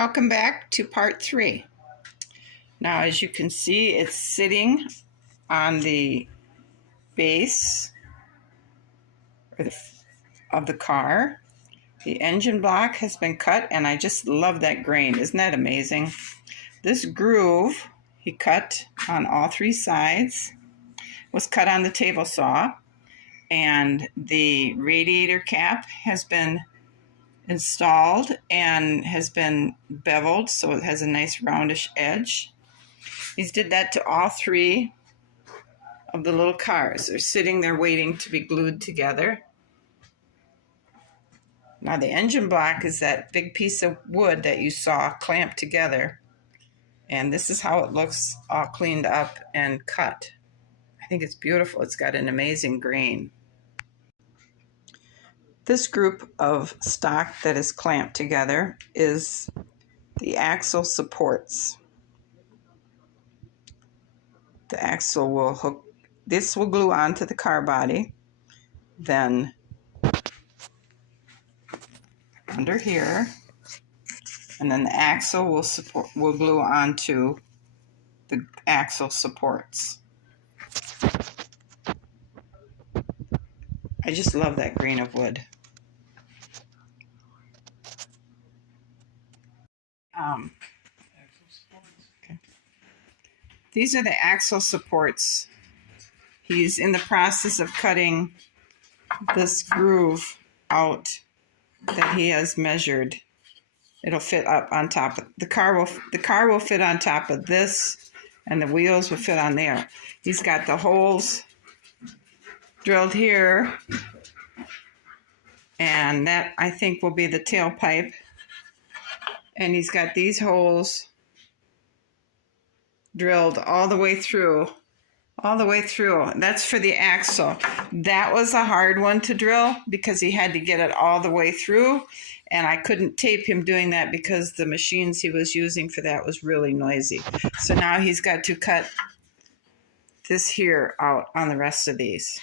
Welcome back to part 3. Now, as you can see, it's sitting on the base of the car. The engine block has been cut, and I just love that grain. Isn't that amazing? This groove he cut on all 3 sides, was cut on the table saw, and the radiator cap has been installed and has been beveled so it has a nice roundish edge. He's did that to all 3 of the little cars. They're sitting there waiting to be glued together. Now the engine block is that big piece of wood that you saw clamped together, and this is how it looks all cleaned up and cut. I think it's beautiful. It's got an amazing grain. This group of stock that is clamped together is the axle supports. The axle will hook, this will glue onto the car body, then under here, and then the axle will glue onto the axle supports. I just love that grain of wood. Okay. These are the axle supports. He's in the process of cutting this groove out that he has measured. It'll fit up on top of the car will fit on top of this, and the wheels will fit on there. He's got the holes drilled here, and that I think will be the tailpipe. And he's got these holes drilled all the way through. That's for the axle. That was a hard one to drill because he had to get it all the way through, and I couldn't tape him doing that because the machines he was using for that was really noisy. So now he's got to cut this here out on the rest of these.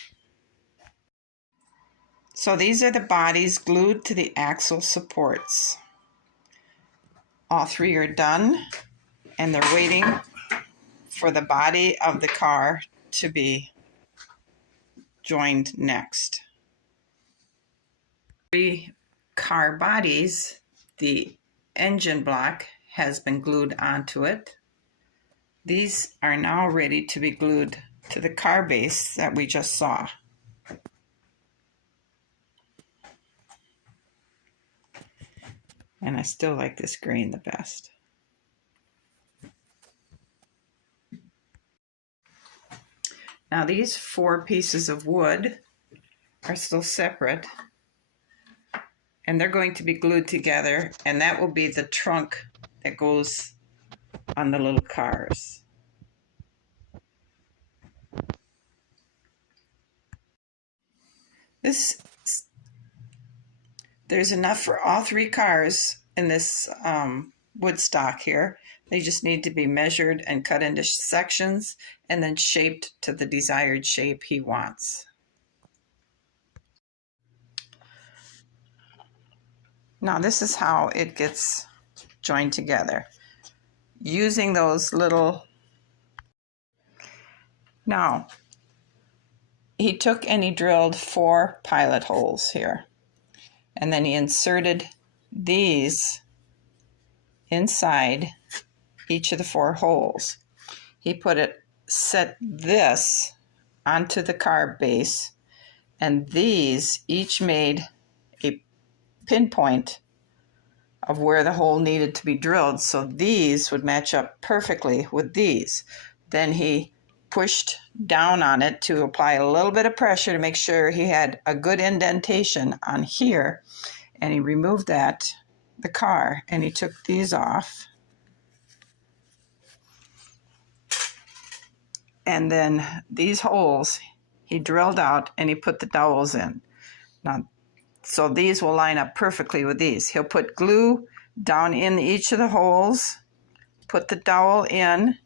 So these are the bodies glued to the axle supports. All 3 are done, and they're waiting for the body of the car to be joined next. 3 car bodies, the engine block has been glued onto it. These are now ready to be glued to the car base that we just saw. And I still like this grain the best. Now these 4 pieces of wood are still separate, and they're going to be glued together, and that will be the trunk that goes on the little cars. There's enough for all 3 cars in this wood stock here. They just need to be measured and cut into sections and then shaped to the desired shape he wants. Now this is how it gets joined together. Using those little... Now, he took and he drilled 4 pilot holes here. And then he inserted these inside each of the 4 holes. He set this onto the car base, and these each made a pinpoint of where the hole needed to be drilled, so these would match up perfectly with these. Then he pushed down on it to apply a little bit of pressure to make sure he had a good indentation on here, and he removed the car, and he took these off, and then these holes he drilled out and he put the dowels in. Now, so these will line up perfectly with these. He'll put glue down in each of the holes, put the dowel in,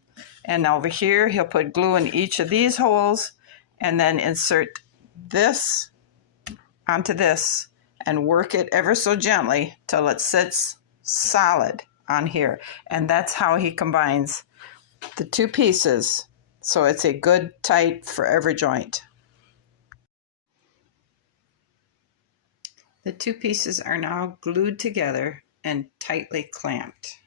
and over here he'll put glue in each of these holes, and then insert this onto this and work it ever so gently till it sits solid on here. And that's how he combines the two pieces. So it's a good tight forever joint. The two pieces are now glued together and tightly clamped.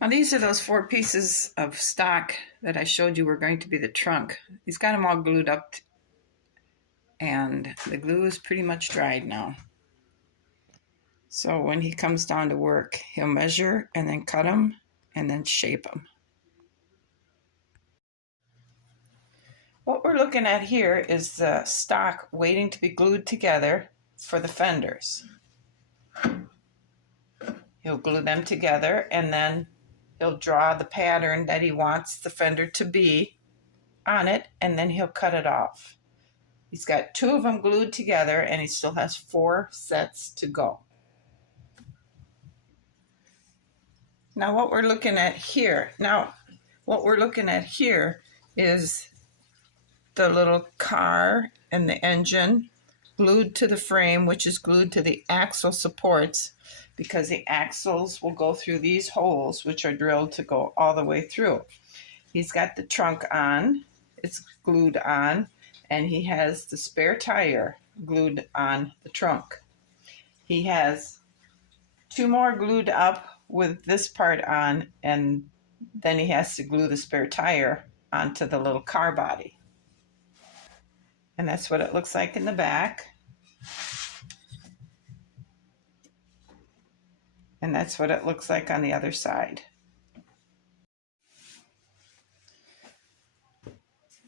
Now these are those 4 pieces of stock that I showed you were going to be the trunk. He's got them all glued up and the glue is pretty much dried now. So when he comes down to work, he'll measure and then cut them and then shape them. What we're looking at here is the stock waiting to be glued together for the fenders. He'll glue them together and then he'll draw the pattern that he wants the fender to be on it, and then he'll cut it off. He's got 2 of them glued together and he still has 4 sets to go. Now what we're looking at here is the little car and the engine glued to the frame, which is glued to the axle supports, because the axles will go through these holes, which are drilled to go all the way through. He's got the trunk on, it's glued on, and he has the spare tire glued on the trunk. He has 2 more glued up with this part on, and then he has to glue the spare tire onto the little car body. And that's what it looks like in the back. And that's what it looks like on the other side.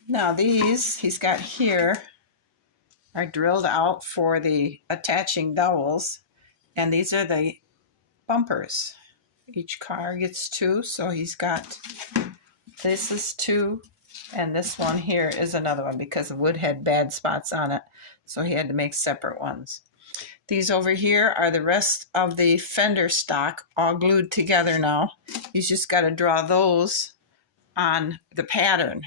Now these he's got here are drilled out for the attaching dowels, and these are the bumpers. Each car gets 2, so he's got, this is 2, and this one here is another one because the wood had bad spots on it, so he had to make separate ones. These over here are the rest of the fender stock, all glued together now. He's just got to draw those on the pattern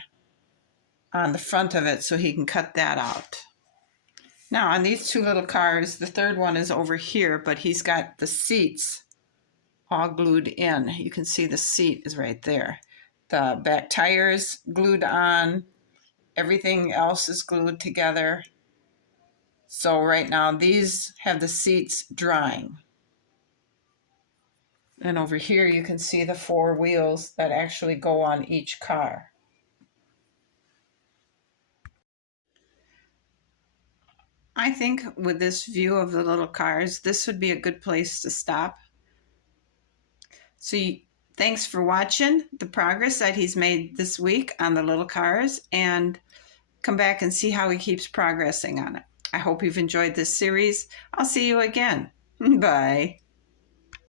on the front of it so he can cut that out. Now on these 2 little cars, the third one is over here, but he's got the seats all glued in. You can see the seat is right there. The back tires glued on, everything else is glued together. So right now these have the seats drying. And over here you can see the 4 wheels that actually go on each car. I think with this view of the little cars, this would be a good place to stop. So thanks for watching the progress that he's made this week on the little cars, and come back and see how he keeps progressing on it. I hope you've enjoyed this series. I'll see you again. Bye.